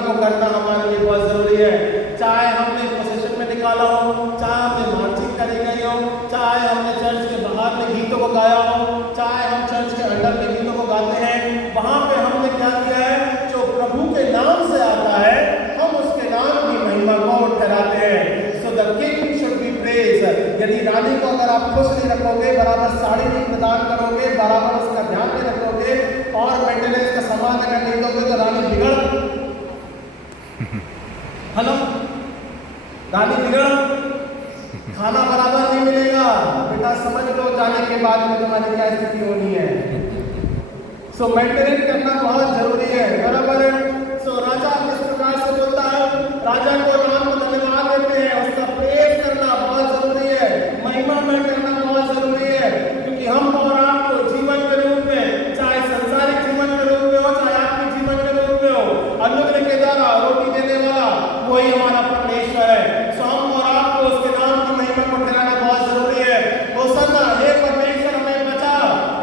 महिमा को करना हमारे लिए बहुत जरूरी है। चाहे हमने पोजीशन में निकाला हो, चाहे हमने मार्चिंग करी गई हो, चाहे हमने चर्च के बाहर में गीतों को गाया हो, चाहे हम चर्च के अंदर में गीतों को गाते हैं, वहां पे हमने क्या किया है, जो प्रभु के नाम से आता है हम उसके नाम की महिमा को ठहराते हैं। So the king should be praise. यदि रानी को अगर आप खुश नहीं रखोगे, बराबर साड़ी नहीं प्रदान करोगे, बराबर उसका ध्यान नहीं रखोगे और मेंटेनेंस का सामान अगर नहीं दोगे तो रानी बिगड़, है ना, रानी बिगड़, खाना बराबर नहीं मिलेगा। बेटा समझ लो, जाने के बाद में तुम्हारी क्या स्थिति होनी है। सो मेंटेनेंस करना बहुत जरूरी है, बराबर है। सो राजा किस प्रकार से बोलता है, राजा को नाम को धन्यवाद देते हैं, उसका प्रेज करना बहुत जरूरी है, महिमा में करना बहुत जरूरी है, क्योंकि हम और आपको जीवन के रूप में, चाहे संसारिक जीवन के रूप में हो, चाहे आत्मिक जीवन के रूप में हो, अनुग्रह के द्वारा रोटी देने वाला वही हमारा परमेश्वर है। सो हम और आपको उसके नाम की महिमा को ठहराना बहुत जरूरी है। होसन्ना, हे परमेश्वर हमें बचा,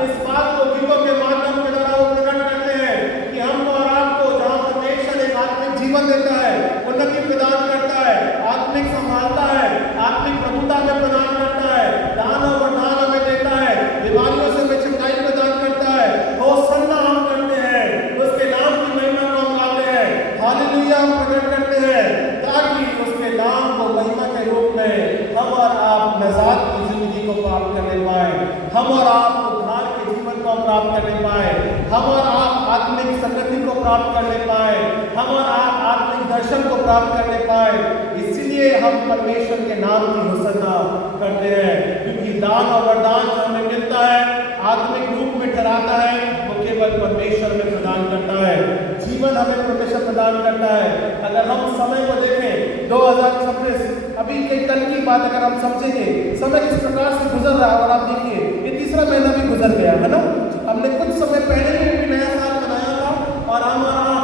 इस बात को गीतों के माध्यम के द्वारा वो प्रकट करते हैं कि हम और आपको जहाँ परमेश्वर एक आत्मिक जीवन देता है, उन्नति प्रदान करता है, आत्मिक संभालता है, आत्मिक प्रभुता में प्रदान करता है, दान और वरदान हमें देता है, बीमारियों से हमें छुटकारा प्रदान करता है। होसन्ना हम करते हैं, उसके नाम की महिमा को हम गाते हैं, हालेलुया हम प्रकट करते हैं, ताकि उसके नाम को महिमा के रूप में हम और आप नजात की जिंदगी को प्राप्त करने पाए, हम और आप उद्धार के जीवन को प्राप्त करने पाए, हम और आप आत्मिक संगति को प्राप्त करने पाए, हम और आप आत्मिक दर्शन को प्राप्त करने पाए। इसलिए हम परमेश्वर के नाम की होसन्ना करते हैं, क्योंकि दान और वरदान जो हमें मिलता है, आत्मिक रूप में ठहराता है, वो केवल परमेश्वर में प्रदान करता है। जीवन हमें परमेश्वर प्रदान करता है। अगर हम समय को देखें 2026, अभी के कल की बात अगर हम समझेंगे, समय किस प्रकार से गुजर रहा है, और आप देखिए ये तीसरा महीना भी गुजर गया है ना। हमने कुछ समय पहले ही नया साल मनाया था और हम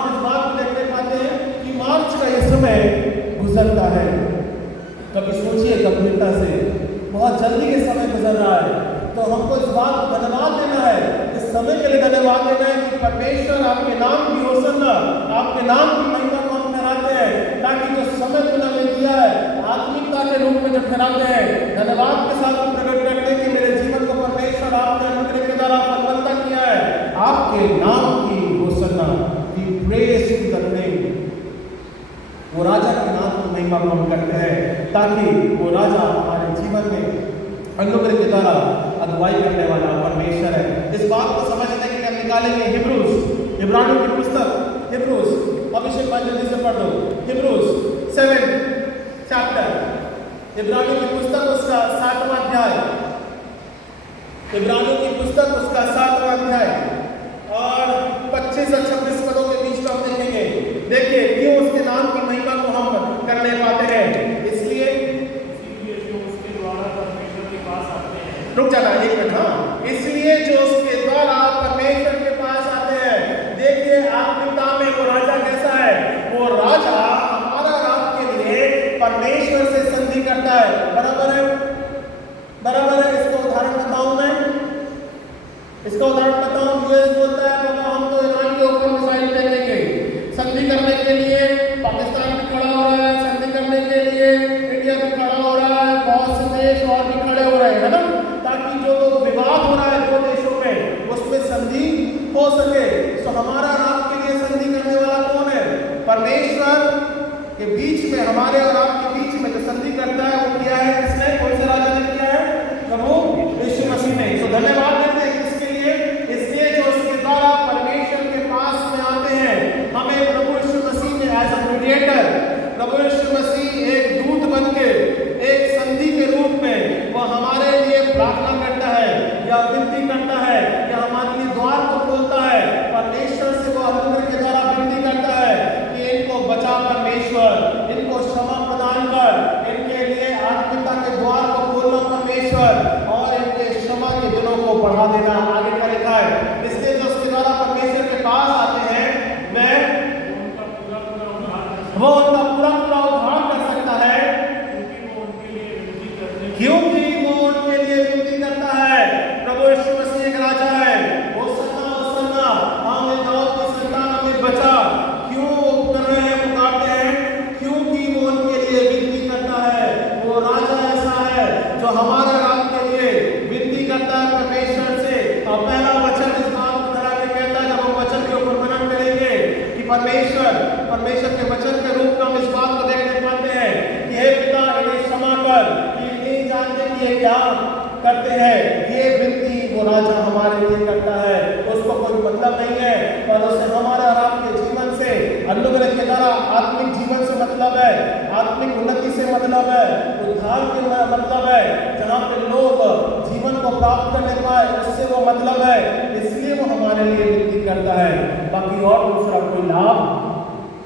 इस बात को देखने पाते हैं कि मार्च का ये समय गुजरता है। कभी सोचिए गंभीरता से, बहुत जल्दी ये समय गुजर रहा है, तो हमको इस बात को धन्यवाद देना है, इस समय के लिए धन्यवाद देना है कि परमेश्वर आपके नाम की होसन्ना, आपके नाम की महिमा को हम ठहराते हैं, ताकि जो समय तूने हमें दिया है आत्मिकता के रूप में जो ठहराते हैं, धन्यवाद के साथ प्रकट करते हैं कि मेरे जीवन को परमेश्वर आपने अनुग्रह के द्वारा फलवत्ता किया है। आपके नाम की hosanna, we praise to the king. वो राजा के नाम की महिमा को हम करते हैं, ताकि वो राजा हमारे जीवन में अनुग्रह के द्वारा अगुवाई करने वाला परमेश्वर है। इस बात को समझने के लिए हम निकालेंगे हिब्रूज, इब्रानियों की पुस्तक, हिब्रूज, अभिषेक भाई जल्दी से पढ़ दो, हिब्रूज 7 चैप्टर, इब्रानियों की पुस्तक उसका 7वां अध्याय, इब्रानियों की पुस्तक उसका 7वां अध्याय और 25 और 26 पदों के बीच में हम देखेंगे। देखिए क्यों उसके नाम की महिमा को हम करने पाते हैं, इसलिए रुक जाना एक मिनट, हाँ, इसलिए जो उसके द्वारा परमेश्वर के पास आते हैं। देखिए आत्मिकता में वो राजा कैसा है, वो राजा हमारा रात के लिए परमेश्वर से संधि करता है, बराबर है, बराबर है। इसका उदाहरण बताऊं मैं, इसका उदाहरण बताऊं, यूएस बोलता है बाबा हम तो ईरान के ऊपर मिसाइल फेंकेंगे, संधि करने के लिए पाकिस्तान भी खड़ा हो रहा है, संधि करने के लिए इंडिया भी खड़ा हो रहा है, बहुत से देश और भी खड़े हो रहे हैं, है ना, ताकि जो विवाद हो रहा है दो देशों में उसमें संधि हो सके। तो हमारा रात के लिए संधि करने वाला कौन है, परमेश्वर के बीच में, हमारे और आपके बीच में जो संधि करता है वो किया है किसने, कौन से राजा ने किया है, प्रभु यीशु मसीह ने। तो धन्यवाद देते हैं किसके लिए, इसलिए जो उसके द्वारा परमेश्वर के पास में आते हैं। हमें प्रभु यीशु मसीह ने एज अ मीडिएटर, प्रभु यीशु मसीह एक दूत बन के, एक संधि के रूप में वो हमारे लिए प्रार्थना करता है या विनती करता है या हमारे लिए द्वार को खोलता है। परमेश्वर से वो अनुग्रह के द्वारा विनती करता है कि इनको बचा परमेश्वर, इनको क्षमा प्रदान कर, इनके लिए आत्मिकता के द्वार को खोलना परमेश्वर, और इनके क्षमा के दिनों को बढ़ा देना, आगे का लिखा है। इसलिए जो उसके द्वारा परमेश्वर के पास आते हैं वो उनका पूरा पूरा उद्धार कर सकता है, क्योंकि वो उनके लिए विनती करता है। प्रभु यीशु मसीह एक राजा है, होसन्ना होसन्ना, हमें दाऊद की संतान हमें बचा, क्यों कर रहे हैं पहला वचन इस बात को धरा के कहता है, जब हम वचन के ऊपर मनन करेंगे कि परमेश्वर के वचन के रूप में हम इस बात को देखने पाते हैं कि हे पिता इन्हें क्षमा कर, कि नहीं जानते कि ये क्या करते हैं। ये विनती वो राजा हमारे लिए करता है, उसको कोई मतलब नहीं है, और उसे हमारे और आपके जीवन से, अनुग्रह के द्वारा आत्मिक जीवन से मतलब है, आत्मिक उन्नति से मतलब है, उद्धार के मतलब है, जहाँ पे लोग जीवन को प्राप्त करने पाए उससे वो मतलब है, इसलिए वो हमारे लिए विनती करता है। बाकी और दूसरा कोई लाभ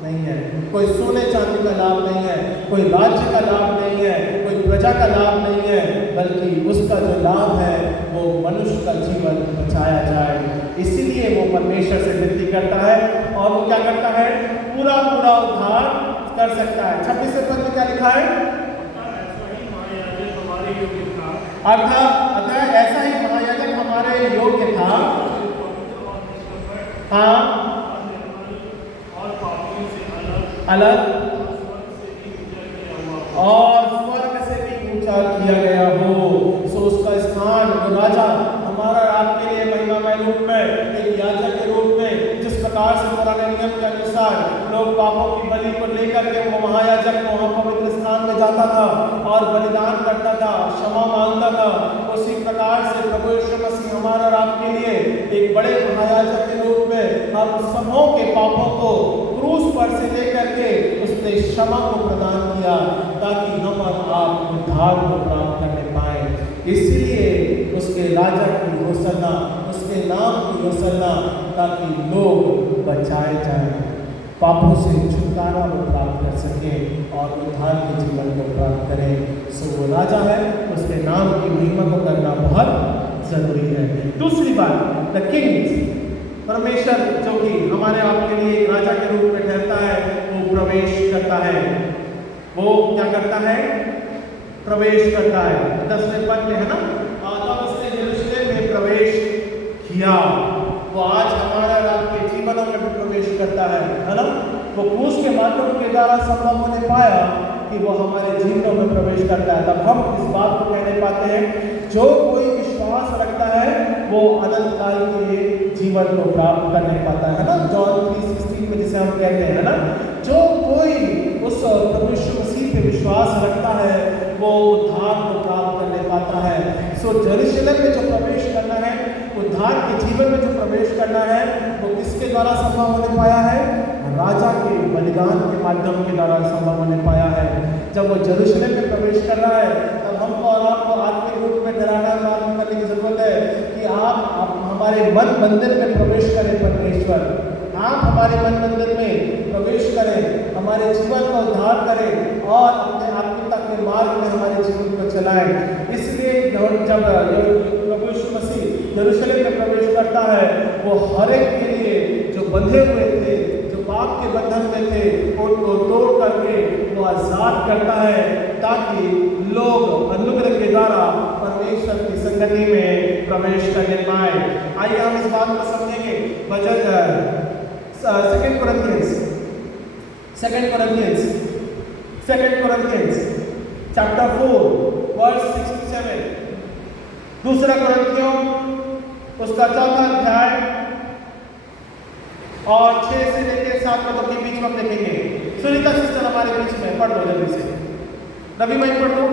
नहीं है, कोई सोने चांदी का लाभ नहीं है, कोई राज्य का लाभ नहीं है, कोई प्रजा का लाभ नहीं है, बल्कि उसका जो लाभ है वो मनुष्य का जीवन बचाया जाए। इसीलिए वो परमेश्वर से विनती करता है, और वो क्या करता है, पूरा उद्धार कर सकता है। 26वें पद में क्या लिखा है, अतः ऐसा ही महायाजक हमारे योग्य था, हाँ, अलग और स्वर्ग से भी ऊंचा किया गया हो। सो उसका स्थान, वो राजा हमारा आपके लिए महिमामय रूप में, एक याजक के रूप में, जिस प्रकार से पुराने नियम के अनुसार लोग पापों की बलि को लेकर के वो महायाजक वहाँ पवित्र स्थान में जाता था और बलिदान करता था, क्षमा मांगता था, उसी प्रकार से प्रभु यीशु मसीह हमारा और आपके लिए एक बड़े महायाजक के रूप में हम सबों के पापों को क्रूस पर से लेकर के उसने क्षमा को प्रदान किया, ताकि हम और आप उद्धार को प्राप्त करने पाए। इसलिए उसके राजा की होसन्ना, उसके नाम की होसन्ना, ताकि लोग बचाए जाएं, पापों से छुटकारा को प्राप्त कर सकें और उद्धार के जीवन को प्राप्त करें। सो वो राजा है, उसके नाम की महिमा को करना बहुत जरूरी है। दूसरी बात, द किंग्स, परमेश्वर जो कि हमारे आपके लिए एक राजा के रूप में ठहरता है, वो प्रवेश करता है। वो क्या करता है, प्रवेश करता है। 10वें पद में है ना, तब उसने यरूशलेम में प्रवेश किया। वो आज हमारा और आपके जीवनों में भी प्रवेश करता है ना। वो क्रूस के माध्यम के द्वारा संभव होने पाया कि वो हमारे जीवनों में प्रवेश करता है। तब हम इस बात को कहने पाते हैं, जो कोई विश्वास रखता है वो अनंत काल के लिए जीवन को प्राप्त करने पाता है ना। जॉन 3:16 में जिसे हम कहते हैं ना, जो कोई उस प्रभु यीशु मसीह पे विश्वास रखता है वो उद्धार को प्राप्त करने पाता है। सो यरूशलेम में जो प्रवेश करना है, उद्धार के जीवन में जो प्रवेश करना है, वो किसके द्वारा संभव होने पाया है, राजा के बलिदान के माध्यम के द्वारा संभव होने पाया है। जब वो यरूशलेम में प्रवेश कर रहा है, तब हमको और आपको आत्मिक रूप में डराना मालूम करने की जरूरत है कि आप हमारे मन मंदिर में प्रवेश करें। परमेश्वर आप हमारे मन मंदिर में प्रवेश करें, हमारे जीवन का उद्धार करें और अपने आत्मिकता के मार्ग में हमारे जीवन को चलाएं। इसलिए जब प्रभु यीशु मसीह यरूशलेम में प्रवेश करता है, वो हर एक के लिए जो बंधे हुए थे, जो पाप के बंधन में थे, उनको तोड़ करके वो आजाद करता है, ताकि लोग अनुग्रह के द्वारा परमेश्वर की संगति में प्रवेश करने पाए। आइए हम इस बात को समझेंगे। वचन 2 Corinthians chapter 4 verse 6 to 7। 2 कुरिन्थियों उसका 4था अध्याय और 6 से लेकर 7 पदों के बीच में हम देखेंगे। सुनीता सिस्टर हमारे बीच में, पढ़ दो जल्दी से। रवि भाई पढ़ दो।